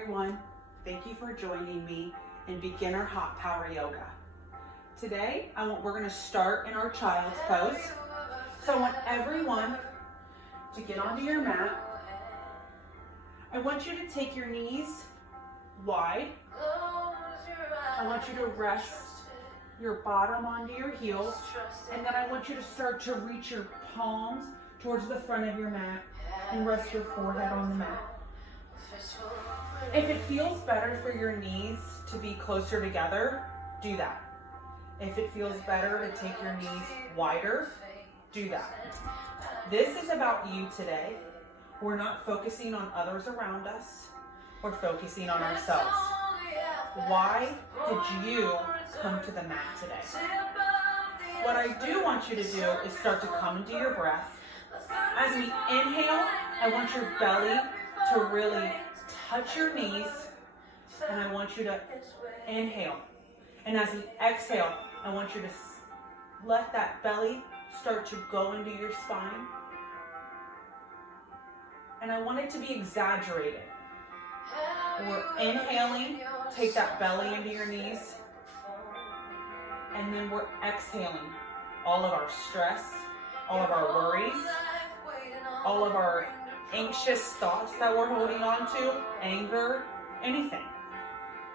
everyone. Thank you for joining me in beginner hot power yoga. Today, we're going to start in our child's pose. So I want everyone to get onto your mat. I want you to take your knees wide. I want you to rest your bottom onto your heels, and then I want you to start to reach your palms towards the front of your mat and rest your forehead on the mat. If it feels better for your knees to be closer together, do that. If it feels better to take your knees wider, do that. This is about you today. We're not focusing on others around us. We're focusing on ourselves. Why did you come to the mat today? What I do want you to do is start to come into your breath. As we inhale, I want your belly to really touch your knees, and I want you to inhale. And as we exhale, I want you to let that belly start to go into your spine. And I want it to be exaggerated. We're inhaling, take that belly into your knees, and then we're exhaling all of our stress, all of our worries, all of our anxious thoughts that we're holding on to, anger, anything.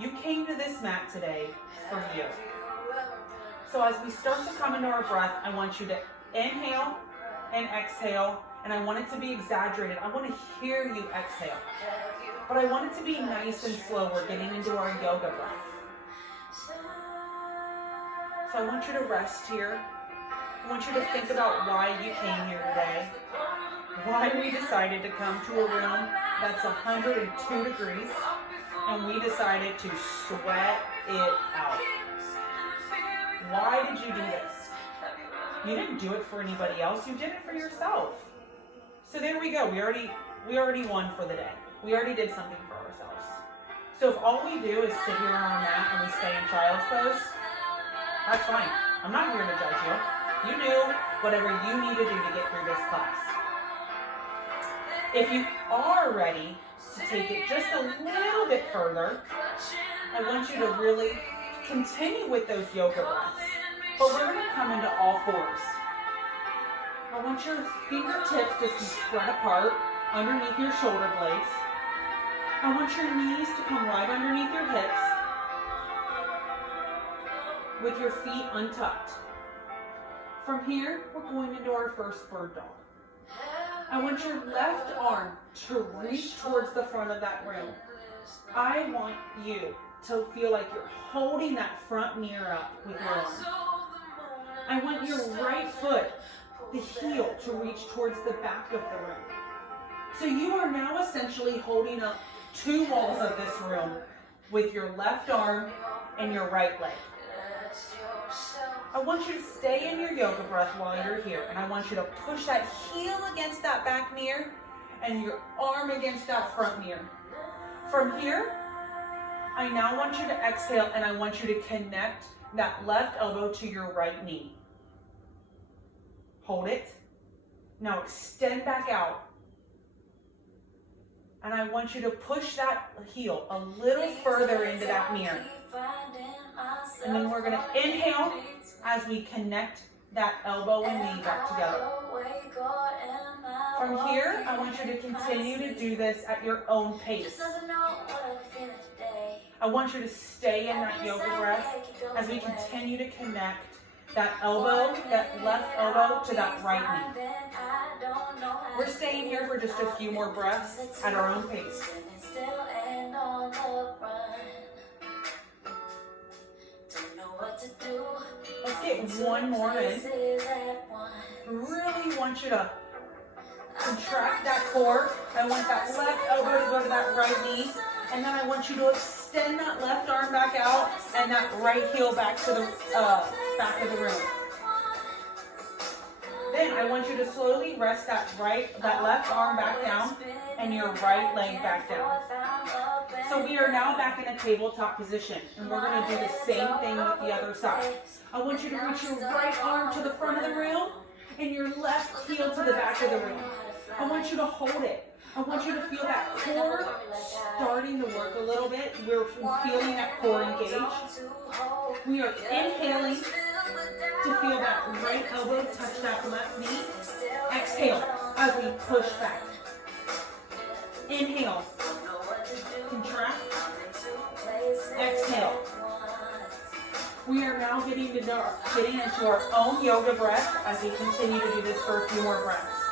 You came to this mat today for you. So as we start to come into our breath, I want you to inhale and exhale, and I want it to be exaggerated. I want to hear you exhale. But I want it to be nice and slow. We're getting into our yoga breath. So I want you to rest here. I want you to think about why you came here today. Why we decided to come to a room that's 102 degrees and we decided to sweat it out. Why did you do this? You didn't do it for anybody else, you did it for yourself. So there we go, we already won for the day. We already did something for ourselves. So if all we do is sit here on our mat and we stay in child's pose, that's fine. I'm not here to judge you. You do whatever you need to do to get through this class. If you are ready to take it just a little bit further, I want you to really continue with those yoga breaths. But we're going to come into all fours. I want your fingertips to be spread apart underneath your shoulder blades. I want your knees to come right underneath your hips with your feet untucked. From here, we're going into our first bird dog. I want your left arm to reach towards the front of that room. I want you to feel like you're holding that front mirror up with your arm. I want your right foot, the heel, to reach towards the back of the room. So you are now essentially holding up two walls of this room with your left arm and your right leg. I want you to stay in your yoga breath while you're here, and I want you to push that heel against that back mirror and your arm against that front mirror. From here, I now want you to exhale, and I want you to connect that left elbow to your right knee. Hold it. Now extend back out. And I want you to push that heel a little further into that mirror. And then we're going to inhale as we connect that elbow and knee back together. From here, I want you to continue to do this at your own pace. I want you to stay in that yoga breath as we continue to connect that elbow, that left elbow to that right knee. We're staying here for just a few more breaths at our own pace. Let's get one more in. Really want you to contract that core. I want that left elbow to go to that right knee. And then I want you to extend that left arm back out and that right heel back to the back of the room. Then I want you to slowly rest that left arm back down and your right leg back down. So we are now back in a tabletop position, and we're going to do the same thing with the other side. I want you to reach your right arm to the front of the room and your left heel to the back of the room. I want you to hold it. I want you to feel that core starting to work a little bit. We're feeling that core engage. We are inhaling to feel that right elbow touch that left knee. Exhale as we push back. Inhale. Contract. Exhale. We are now getting into our own yoga breath as we continue to do this for a few more breaths.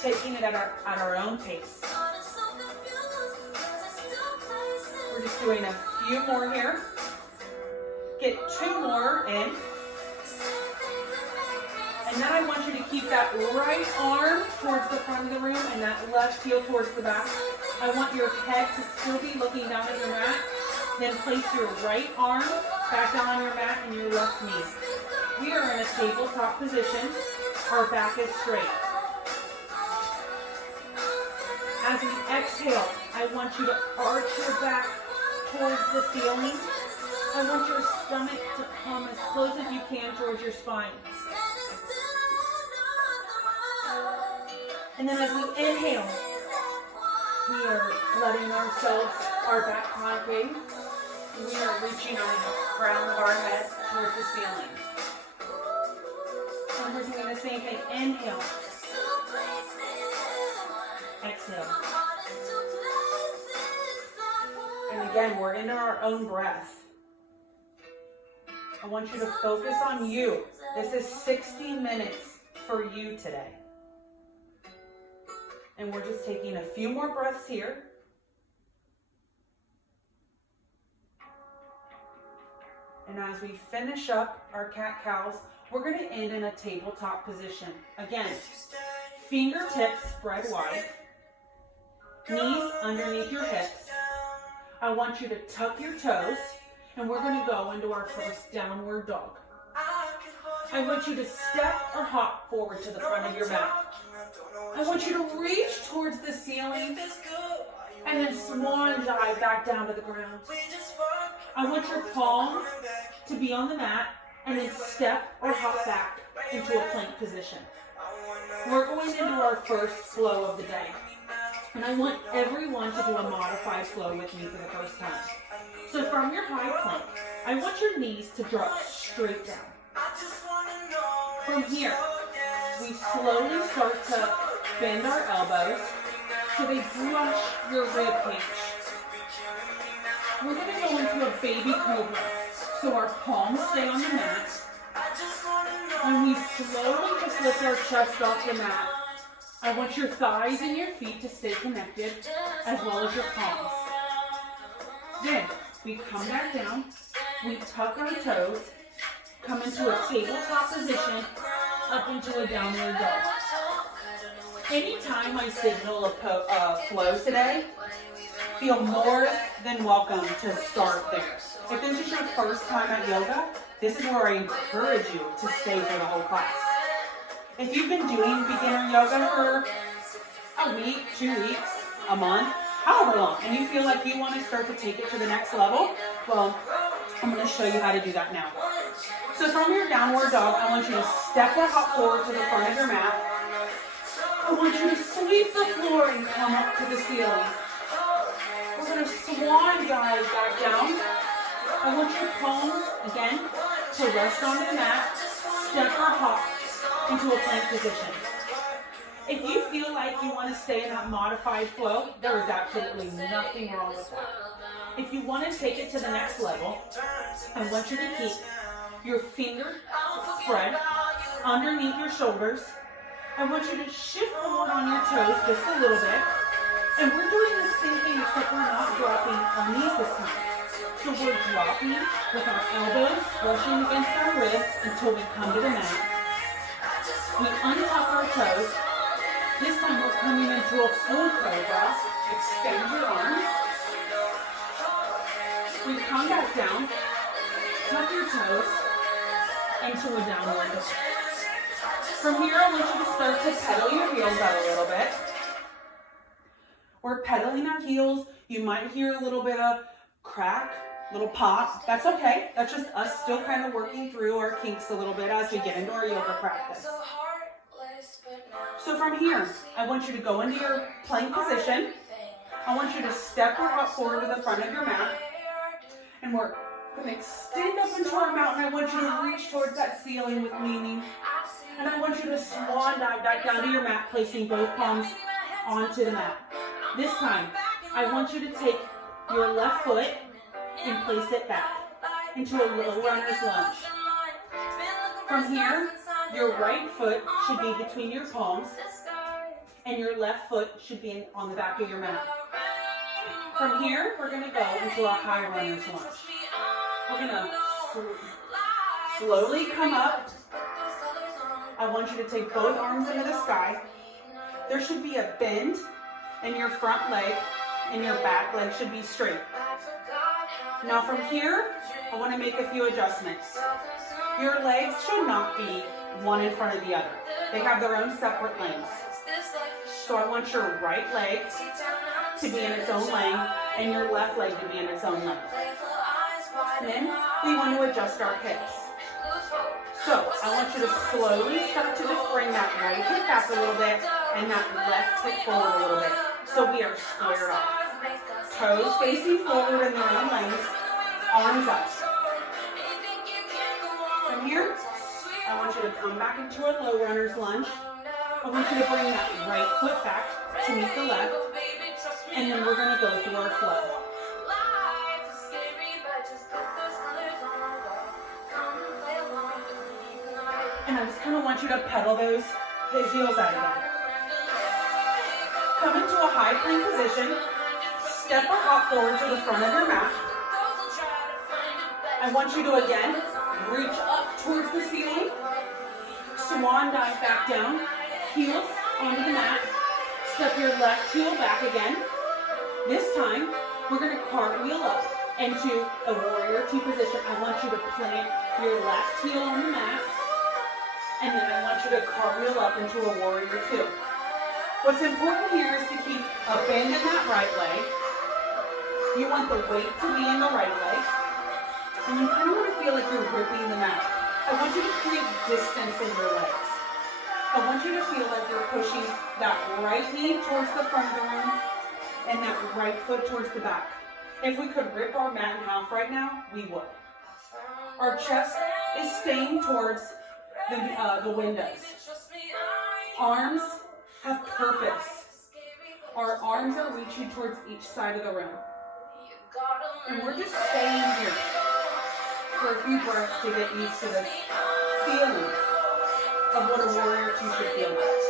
Taking it at our own pace. We're just doing a few more here. Get 2 more in. And then I want you to keep that right arm towards the front of the room and that left heel towards the back. I want your head to still be looking down at your mat. Then place your right arm back down on your mat and your left knee. We are in a tabletop position. Our back is straight. As we exhale, I want you to arch your back towards the ceiling. I want your stomach to come as close as you can towards your spine. And then as we inhale, we are letting our back concave. We are reaching on the crown of our head towards the ceiling. And we're doing the same thing. Inhale. Exhale. And again, we're in our own breath. I want you to focus on you. This is 60 minutes for you today. And we're just taking a few more breaths here. And as we finish up our cat-cows, we're going to end in a tabletop position. Again, fingertips spread wide, knees underneath your hips. I want you to tuck your toes, and we're going to go into our first downward dog. I want you to step or hop forward to the front of your mat. I want you to reach towards the ceiling and then swan dive back down to the ground. I want your palms to be on the mat and then step or hop back into a plank position. We're going into our first flow of the day. And I want everyone to do a modified flow with me for the first time. So from your high plank, I want your knees to drop straight down. From here, we slowly start to bend our elbows so they brush your rib cage. We're going to go into a baby cobra. So our palms stay on the mat. And we slowly just lift our chest off the mat. I want your thighs and your feet to stay connected, as well as your palms. Then, we come back down, we tuck our toes, come into a tabletop position, up into a downward dog. Anytime I signal a flow today, feel more than welcome to start there. If this is your first time at yoga, this is where I encourage you to stay for the whole class. If you've been doing beginner yoga for a week, 2 weeks, a month, however long, and you feel like you want to start to take it to the next level, well, I'm going to show you how to do that now. So from your downward dog, I want you to step or hop forward to the front of your mat. I want you to sweep the floor and come up to the ceiling. We're going to swan dive back down. I want your palms, again, to rest on the mat, step or hop into a plank position. If you feel like you want to stay in that modified flow, there is absolutely nothing wrong with that. If you want to take it to the next level, I want you to keep your fingers spread underneath your shoulders. I want you to shift forward on your toes just a little bit. And we're doing the same thing except we're not dropping our knees this time. So we're dropping with our elbows brushing against our ribs until we come to the mat. We untuck our toes. This time we're coming into a full cobra. Extend your arms. We come back down. Tuck your toes into a downward dog. From here, I want you to start to pedal your heels out a little bit. We're pedaling our heels. You might hear a little bit of crack, little pop. That's okay. That's just us still kind of working through our kinks a little bit as we get into our yoga practice. So from here, I want you to go into your plank position. I want you to step or hop forward to the front of your mat. And we're going to extend up into our mountain. I want you to reach towards that ceiling with meaning. And I want you to swan dive back down to your mat, placing both palms onto the mat. This time, I want you to take your left foot and place it back into a low runner's lunge. From here, your right foot should be between your palms, and your left foot should be on the back of your mat. From here, we're going to go into a high runner's lunge. We're going to slowly come up. I want you to take both arms into the sky. There should be a bend in your front leg, and your back leg should be straight. Now from here, I want to make a few adjustments. Your legs should not be one in front of the other. They have their own separate lanes. So I want your right leg to be in its own lane and your left leg to be in its own lane. Then we want to adjust our hips. So I want you to slowly start to just bring that right hip back a little bit and that left hip forward a little bit. So we are squared off. Toes facing forward in their own lanes, arms up. From here, I want you to come back into a low runner's lunge. I want you to bring that right foot back to meet the left, and then we're going to go through our flow. And I just kind of want you to pedal those heels out again. Come into a high plank position. Step or hop forward to the front of your mat. I want you to again reach up towards the ceiling. Swan dive back down. Heels onto the mat. Step your left heel back again. This time, we're going to cartwheel up into a warrior two position. I want you to plant your left heel on the mat. And then I want you to cartwheel up into a warrior two. What's important here is to keep a bend in that right leg. You want the weight to be in the right leg. And you kind of want to feel like you're ripping the mat. I want you to create distance in your legs. I want you to feel like you're pushing that right knee towards the front of the room and that right foot towards the back. If we could rip our mat in half right now, we would. Our chest is staying towards the windows. Arms have purpose. Our arms are reaching towards each side of the room. And we're just staying here for a few breaths to get used to this feeling of what a warrior two should feel like.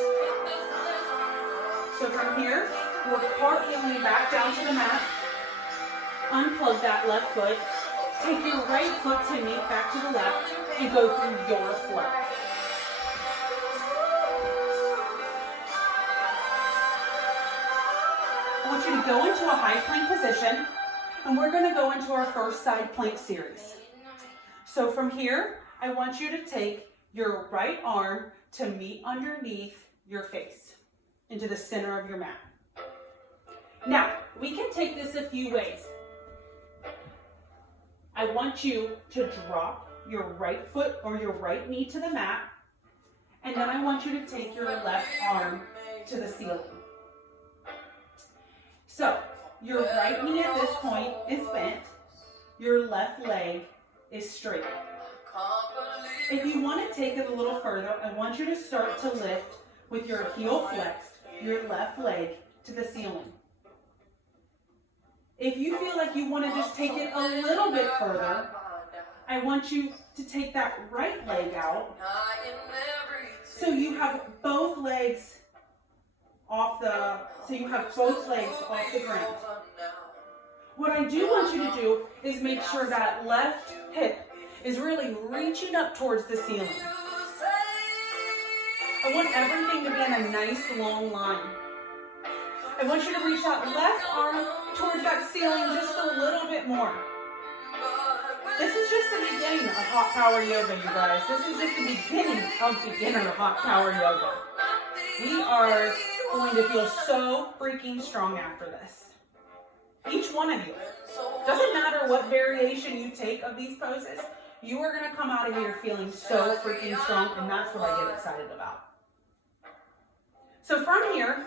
So from here, we're cartwheeling back down to the mat. Unplug that left foot. Take your right foot to meet back to the left and go through your flow. I want you to go into a high plank position, and we're going to go into our first side plank series. So from here, I want you to take your right arm to meet underneath your face, into the center of your mat. Now, we can take this a few ways. I want you to drop your right foot or your right knee to the mat, and then I want you to take your left arm to the ceiling. So, your right knee at this point is bent, your left leg is straight. If you want to take it a little further, I want you to start to lift with your heel flexed, your left leg to the ceiling. If you feel like you want to just take it a little bit further, I want you to take that right leg out so you have both legs off the ground. What I do want you to do is make sure that left hip is really reaching up towards the ceiling. I want everything to be in a nice long line. I want you to reach that left arm towards that ceiling just a little bit more. This is just the beginning of hot power yoga, you guys. This is just the beginning of beginner hot power yoga. We are going to feel so freaking strong after this. Each one of you. Doesn't matter what variation you take of these poses, you are going to come out of here feeling so freaking strong, and that's what I get excited about. So from here,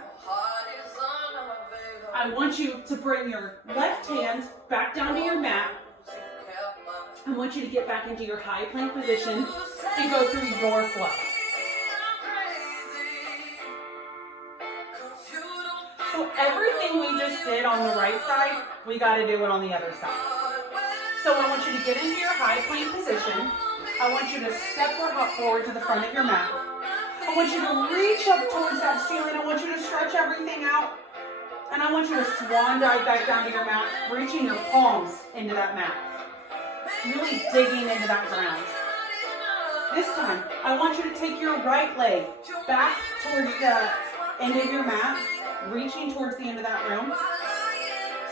I want you to bring your left hand back down to your mat. I want you to get back into your high plank position and go through your flow. So everything we just did on the right side, we got to do it on the other side. So I want you to get into your high plank position. I want you to step or hop forward to the front of your mat. I want you to reach up towards that ceiling. I want you to stretch everything out. And I want you to swan dive back down to your mat, reaching your palms into that mat. Really digging into that ground. This time, I want you to take your right leg back towards the end of your mat, reaching towards the end of that room.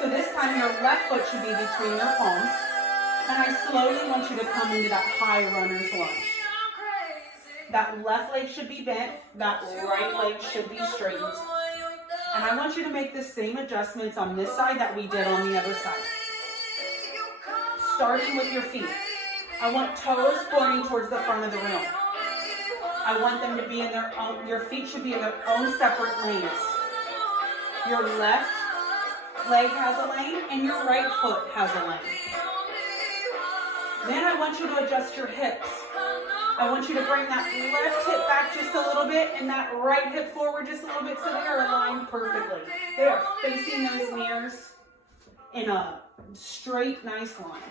So this time, your left foot should be between your palms. And I slowly want you to come into that high runner's lunge. That left leg should be bent, that right leg should be straightened. And I want you to make the same adjustments on this side that we did on the other side. Starting with your feet. I want toes pointing towards the front of the room. I want them to be in their own, your feet should be in their own separate lanes. Your left leg has a lane and your right foot has a lane. Then I want you to adjust your hips. I want you to bring that left hip back just a little bit and that right hip forward just a little bit so they are aligned perfectly. They are facing those mirrors in a straight, nice line.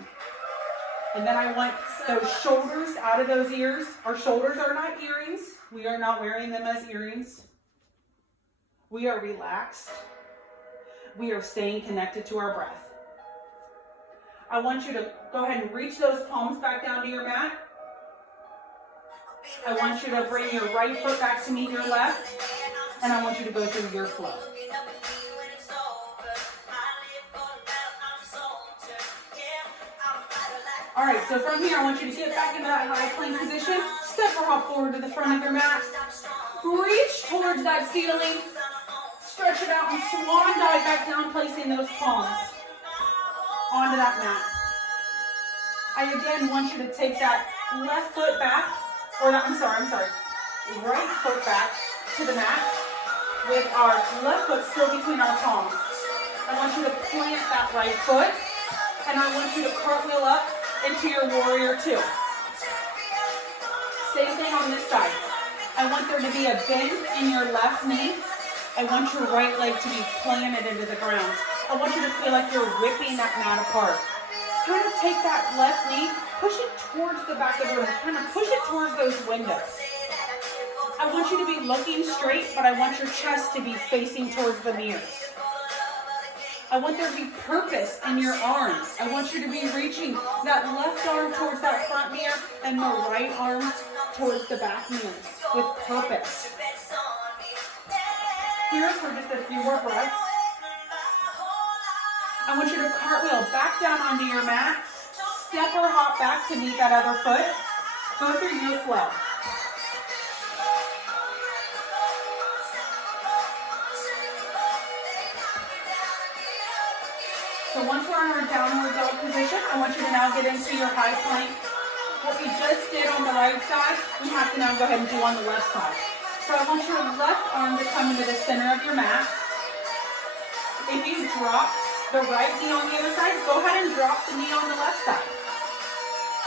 And then I want those shoulders out of those ears. Our shoulders are not earrings. We are not wearing them as earrings. We are relaxed. We are staying connected to our breath. I want you to go ahead and reach those palms back down to your mat. I want you to bring your right foot back to meet your left, and I want you to go through your flow. All right, so from here, I want you to get back into that high plank position, step or hop forward to the front of your mat, reach towards that ceiling, stretch it out, and swan dive back down, placing those palms onto that mat. I again want you to take that left foot back, right foot back to the mat with our left foot still between our palms. I want you to plant that right foot, and I want you to cartwheel up into your warrior two. Same thing on this side. I want there to be a bend in your left knee. I want your right leg to be planted into the ground. I want you to feel like you're ripping that mat apart. Kind of take that left knee, push it towards the back of the room, kind of push it towards those windows. I want you to be looking straight, but I want your chest to be facing towards the mirrors. I want there to be purpose in your arms. I want you to be reaching that left arm towards that front mirror and the right arm towards the back mirrors with purpose. Here for just a few more breaths. I want you to cartwheel back down onto your mat, step or hop back to meet that other foot. Go through your flow. So once we're in our downward dog position, I want you to now get into your high plank. What we just did on the right side, we have to now go ahead and do on the left side. So I want your left arm to come into the center of your mat. If you dropped the right knee on the other side, go ahead and drop the knee on the left side.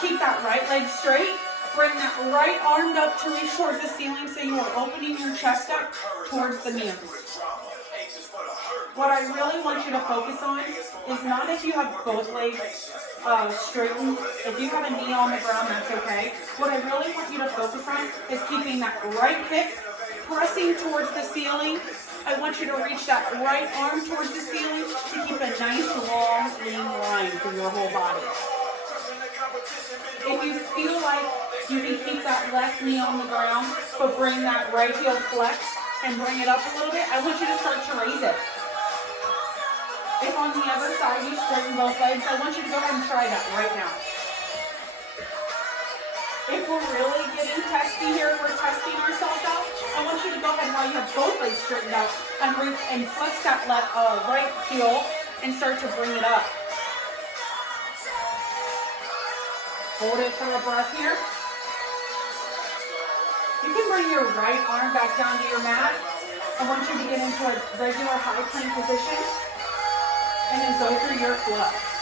Keep that right leg straight. Bring that right arm up to reach towards the ceiling so you are opening your chest up towards the mirrors. What I really want you to focus on is not if you have both legs straightened. If you have a knee on the ground, that's okay. What I really want you to focus on is keeping that right hip pressing towards the ceiling. I want you to reach that right arm towards the ceiling to keep a nice, long, lean line through your whole body. If you feel like you can keep that left knee on the ground, but bring that right heel flexed and bring it up a little bit, I want you to start to raise it. If on the other side you straighten both legs, I want you to go ahead and try that right now. If we're really getting testy here, we're testing ourselves out, I want you to go ahead while you have both legs straightened out and reach and flex that right heel and start to bring it up. Hold it for a breath here. You can bring your right arm back down to your mat I want you to get into a regular high plank position and then go through your flow.